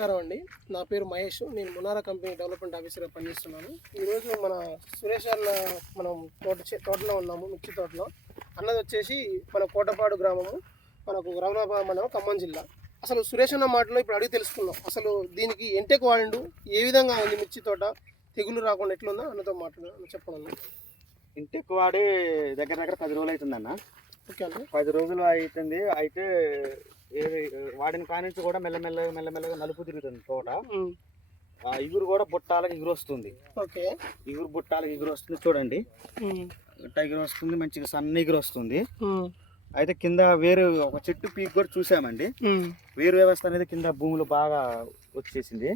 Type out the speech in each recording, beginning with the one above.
నమస్కారం అండి. నా పేరు మహేష్. నేను మునారా కంపెనీ డెవలప్మెంట్ ఆఫీసర్గా పనిచేస్తున్నాను. ఈరోజు మన సురేష్ అన్న మనం తోటలో ఉన్నాము, మిర్చి తోటలో. అన్నది వచ్చేసి మన కోటపాడు గ్రామము, మనకు రమణాబాద్ మండలం, ఖమ్మం జిల్లా. అసలు సురేష్ అన్న మాటలో ఇప్పుడు అడిగి తెలుసుకుందాం. అసలు దీనికి ఎంటెక్ వాడిండు, ఏ విధంగా ఉంది మిర్చి తోట, తెగులు రాకుండా ఎట్లుందో అన్నతో చెప్పండి. ఇంటికి వాడి దగ్గర 10 రోజులు అవుతుందన్న. ఓకే అండి. 10 రోజులు అవుతుంది. అయితే వాడిన కానించి కూడా మెల్లమెల్లగా నలుపు తిరుగుతుంది తోట. ఇగురు కూడా బుట్టాలకు ఎగురు వస్తుంది. ఓకే, ఇగురు బుట్టాలకు ఎగురు వస్తుంది చూడండి. ఎగురు వస్తుంది, మంచిగా సన్న ఎగురు వస్తుంది. అయితే కింద వేరు ఒక చెట్టు పీక్ కూడా చూసామండి. వేరు వ్యవస్థ అనేది కింద భూమిలో బాగా వచ్చేసింది.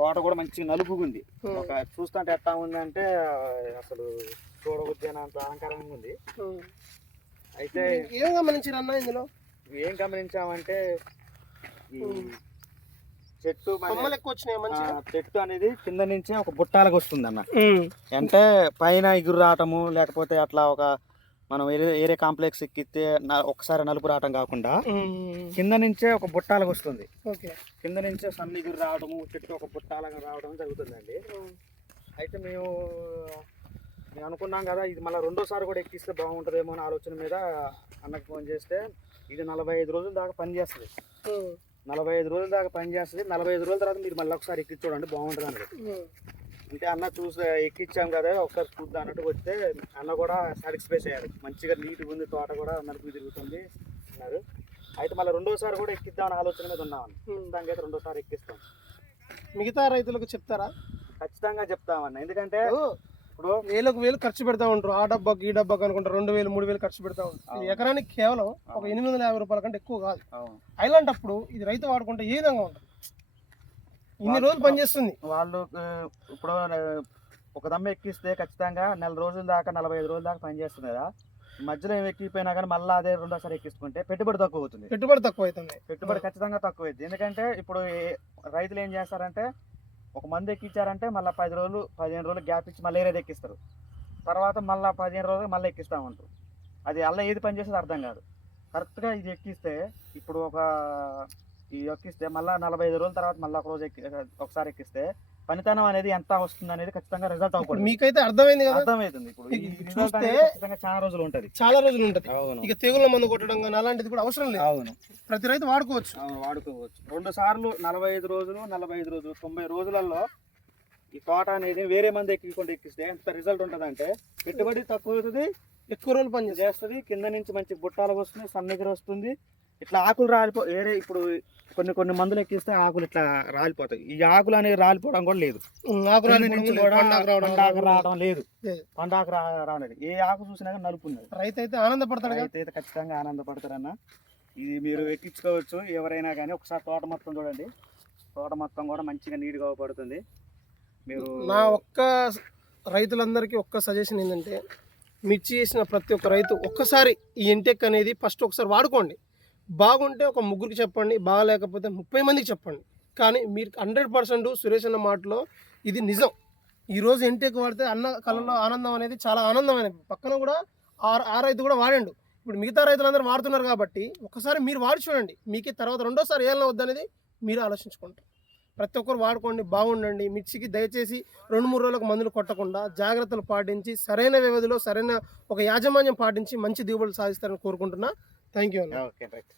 తోట కూడా మంచిగా నలుపుగుంది. ఒక చూస్తుంటే ఎట్లా ఉంది అంటే అసలు చూడవద్దు అంత అలంకారంగా ఉంది. అయితే ఏం గమనించారన్న ఇందులో? ఏం గమనించామంటే ఈ చెట్టు చెట్టు అనేది కింద నుంచి ఒక బుట్టాలకు వస్తుంది అన్న. అంటే పైన ఎగురు రావటము, లేకపోతే అట్లా ఒక మనం ఏరే కాంప్లెక్స్ ఎక్కితే ఒకసారి నలుపు రావటం కాకుండా కింద నుంచే ఒక బుట్టాలకు వస్తుంది. కింద నుంచే సన్న ఎగురు రావడము, చెట్టు ఒక బుట్టాలకు రావడం జరుగుతుందండి. అయితే మేము అనుకున్నాం కదా, ఇది మళ్ళీ రెండోసారి కూడా ఎక్కిస్తే బాగుంటుందేమో అని ఆలోచన మీద అన్నకు ఫోన్ చేస్తే, ఇది 45 రోజుల దాకా పనిచేస్తుంది. 45 రోజుల దాకా పనిచేస్తుంది. 45 రోజుల తర్వాత మీరు మళ్ళీ ఒకసారి ఎక్కి చూడండి, బాగుంటుంది అన్నది. అంటే అన్న ఎక్కించాం కదా, ఒకసారి చూద్దాం అన్నట్టు వస్తే అన్న కూడా సాటిస్ఫై అయ్యారు. మంచిగా నీట్గా ఉంది, తోట కూడా నలుపు తిరుగుతుంది అన్నారు. అయితే మళ్ళీ రెండోసారి కూడా ఎక్కిద్దామని ఆలోచన మీద ఉన్నామని. ఖచ్చితంగా అయితే రెండోసారి ఎక్కిస్తాం. మిగతా రైతులకు చెప్తారా? ఖచ్చితంగా చెప్తామన్న. ఎందుకంటే ఇప్పుడు వేలు ఖర్చు పెడతా ఉంటారు. ఆ డబ్బాకి ఈ డబ్బాకి అనుకుంటారు 2,000 3,000 ఖర్చు పెడతా ఉంటారు. ఎకరానికి కేవలం ఒక 850 రూపాయల కంటే ఎక్కువ కాదు. అలాంటప్పుడు ఇది రైతు వాడుకుంటే ఏ విధంగా ఉంటుంది? ఇన్ని రోజులు పనిచేస్తుంది. వాళ్ళు ఇప్పుడు ఒక దమ్మ ఎక్కిస్తే ఖచ్చితంగా 4 రోజుల దాకా 45 రోజుల దాకా పనిచేస్తుంది కదా. మధ్యలో ఏమి ఎక్కిపోయినా కానీ మళ్ళీ అదే రెండోసారి ఎక్కించుకుంటే పెట్టుబడి తక్కువ అవుతుంది. పెట్టుబడి ఖచ్చితంగా తక్కువ అవుతుంది. ఎందుకంటే ఇప్పుడు రైతులు ఏం చేస్తారంటే, ఒక మంది ఎక్కించారంటే మళ్ళీ 10 రోజులు 15 రోజులు గ్యాప్ ఇచ్చి మళ్ళీ ఏరేది ఎక్కిస్తారు. తర్వాత మళ్ళీ 15 రోజులు మళ్ళీ ఎక్కిస్తామంటారు. అది అలా ఏది పని చేసేది అర్థం కాదు. కరెక్ట్గా ఇది ఎక్కిస్తే ఇప్పుడు ఎక్కిస్తే మళ్ళీ 45 రోజుల తర్వాత మళ్ళీ ఒకసారి ఎక్కిస్తే పనితనం అనేది ఎంత వస్తుంది అనేది ఖచ్చితంగా రిజల్ట్ అవుతుంది. మీకైతే అర్థమైంది కదా? అర్థమవుతుంది. ఇప్పుడు చూస్తే చాలా రోజులు ఉంటుంది. ఇక తెగుళ్ళ మందు కొట్టడం కానీ అలాంటిది కూడా అవసరం లేదు. అవును, ప్రతి రైతు వాడుకోవచ్చు. 2 సార్లు 45 రోజులు 90 రోజులలో ఈ తోట అనేది వేరే మంది ఎక్కిస్తే ఎంత రిజల్ట్ ఉంటుంది అంటే, పెట్టుబడి తక్కువ అవుతుంది, ఎక్కువ రోజులు పని చేస్తుంది. కింద నుంచి మంచి బుట్టాలకు వస్తుంది, సన్నగిరి వస్తుంది. ఇట్లా ఆకులు ఇప్పుడు కొన్ని మందులు ఎక్కిస్తే ఆకులు ఇట్లా రాలిపోతాయి. ఈ ఆకులు అనేది రాలిపోవడం కూడా లేదు. రావడం లేదు, పండాకు రావడం. ఏ ఆకు చూసినా నలుపు ఉన్నది. రైతు అయితే ఆనందపడతాడు. రైతు అయితే ఖచ్చితంగా ఆనందపడతారన్న. ఇది మీరు ఎక్కించుకోవచ్చు ఎవరైనా కానీ. ఒకసారి తోట మొత్తం చూడండి, తోట మొత్తం కూడా మంచిగా నీట్గా పడుతుంది. మీరు నా రైతులందరికీ ఒక్క సజెషన్ ఏంటంటే, మిర్చి చేసిన ప్రతి ఒక్క రైతు ఒక్కసారి ఈ ఇంటెక్ అనేది ఫస్ట్ ఒకసారి వాడుకోండి. బాగుంటే ఒక 3కి చెప్పండి, బాగాలేకపోతే 30 మందికి చెప్పండి. కానీ మీరు 100% సురేష్ అన్న మాటలో ఇది నిజం. ఈరోజు ఇంటెక్ వాడితే అన్న కళ్ళలో ఆనందం అనేది చాలా ఆనందమైనది. పక్కన కూడా ఆ రైతు కూడా వాడండు. ఇప్పుడు మిగతా రైతులందరూ వాడుతున్నారు కాబట్టి ఒకసారి మీరు వాడి చూడండి. మీకే తర్వాత రెండోసారి ఏమైనా వద్దనేది మీరు ఆలోచించుకుంటారు. ప్రతి ఒక్కరు వాడుకోండి, బాగుండండి. మిర్చికి దయచేసి 2-3 రోజులకు మందులు కొట్టకుండా జాగ్రత్తలు పాటించి సరైన వ్యవధిలో సరైన ఒక యాజమాన్యం పాటించి మంచి దిగుబడులు సాధిస్తారని కోరుకుంటున్నా. Thank you. Okay, right.